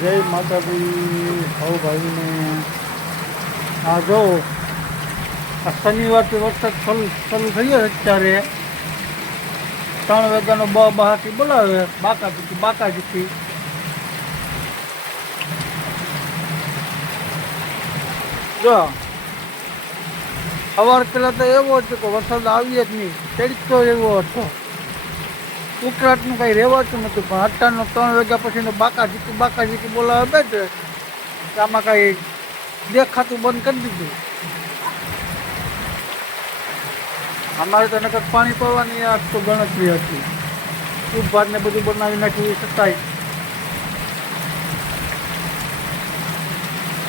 જય માતાજી હવ ભાઈને આ જો, આ શનિવારથી વરસાદ ચાલુ ચાલુ થઈ ગયો અત્યારે. ત્રણ વાગ્યાનો બ બહાથી બોલાવે બાકા જીતી બાકા જીતી જો, સવાર પેલા તો એવો હતો કે વરસાદ આવીએ જ નહીં. તડકો એવો હતો. ઉકળાટનું કાંઈ રહેવાતું નહોતું, પણ અત્યારનો ત્રણ વાગ્યા પછીનો બાકા જીકી બાકા જીકી બોલાવે બે આમાં કાંઈ દેખાતું બંધ કરી દીધું. અમારે તો નકર પાણી પડવાની આ તો ગણતરી હતી. ખૂબ ભાતને બધું બનાવી નાખ્યું છતાંય.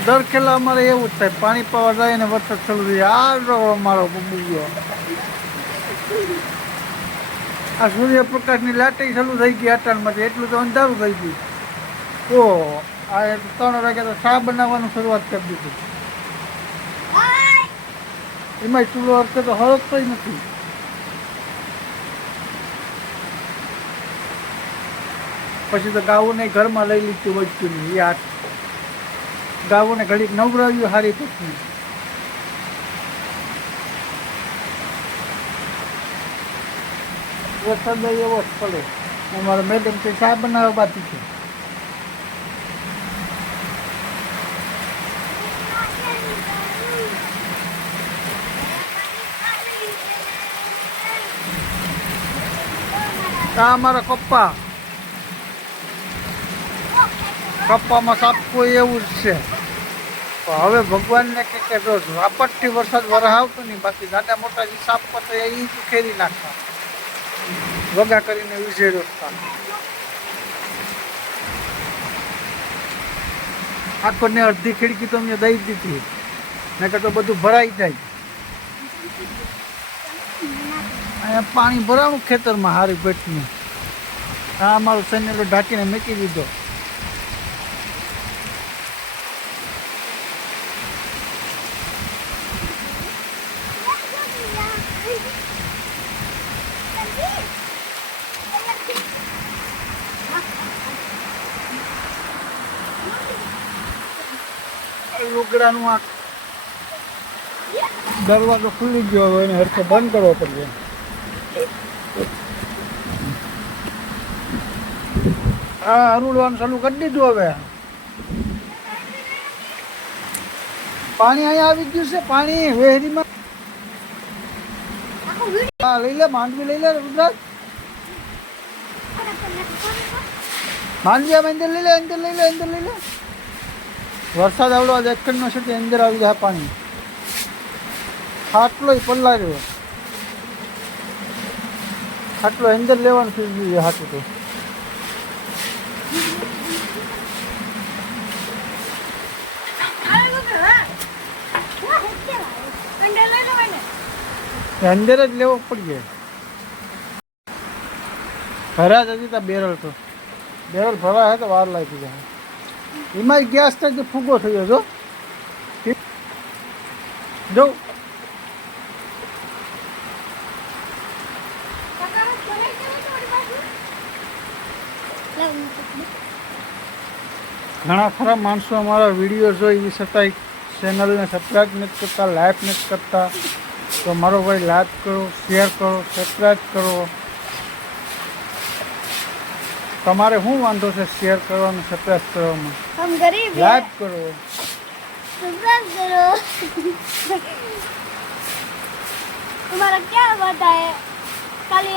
દર ખેલા અમારે એવું જ થાય, પાણી પાવા જાય ને વરસાદ ચાલુ થઈ આ રહો અમારો બબુ ગયો આ સૂર્યપ્રકાશની લાટી ચાલુ થઈ ગઈ અટાણમાંથી, એટલું તો અંધારું થઈ ગયું. ઓ, આ ત્રણ વાગ્યા તો ચા બનાવવાનું શરૂઆત કરી દીધું. એમાં ચૂલો અર્થે તો હળકતો નથી. પછી તો ગાઉને ઘરમાં લઈ લીધું વચ્ચું એ આ ગાઉને ઘડીક નવરાવ્યું હારી પછી. વરસાદ એવો જ પડે. અમારા મેડમ કે ચા બનાવવા બાકી છે. આ અમારા કપ્પા કપ્પામાં સાપકો એવું જ છે. હવે ભગવાનને કે કે જો ઝાપટથી વરસાદ વરસાવતો નહીં, બાકી નાના મોટા જે સાપ તો એ ખેરી નાખતા વગા કરીને વિઝેરો આખોને અડધી ખીડકી તો મેં દઈ દીધી. નકર તો બધું ભરાઈ જાય. અહીંયા પાણી ભરાવું ખેતરમાં હારી ભેટનું. આ અમારો સૈન્યલો ઢાંકીને મૂકી દીધો. લુગડાનું આ દરવાજો ખુલી ગયો હવે એને હરખો બંધ કરવો પડશે. હા હરુડવાનું ચાલુ કરી દીધું હવે. પાણી અહીંયા આવી ગયું છે, પાણી વેહરીમાં. હા, લઈ લે, માંડવી લઈ લે, રુદ્રાજ. માંડવી આમ અંદર લઈ લે, અંદર લઈ લે, અંદર લઈ લે. વરસાદ આવડો આજે એકંડનો છે તે અંદર આવી જાય પાણી. ખાટલો પલ્લાર્યો ખાટલો અંદર લેવાનું થઈ જોઈએ હાટું તો. અંદર જ લેવો પડીએ ભરા જ હજી તો બેરલ તો. બેરલ ભરા હે તો વાર લાગી જાય. એમાં ગેસ થાય ફૂગો થયો જો. ઘણા ખરા માણસો અમારા વીડિયો જોઈ એ છતાંય ચેનલને સબસ્ક્રાઈબ નથી કરતા લાઈક નથી કરતા. તો મારો ભાઈ લાઈક કરો શેર કરો સબસ્ક્રાઈબ કરો. તમારે શું વાંધો છે? શેર કરવાનો સપ્રેસ કરવામાં હમ ગરીબ લાઈક કરો. સપ્રેસ કરો. तुम्हारा क्या वादा है खाली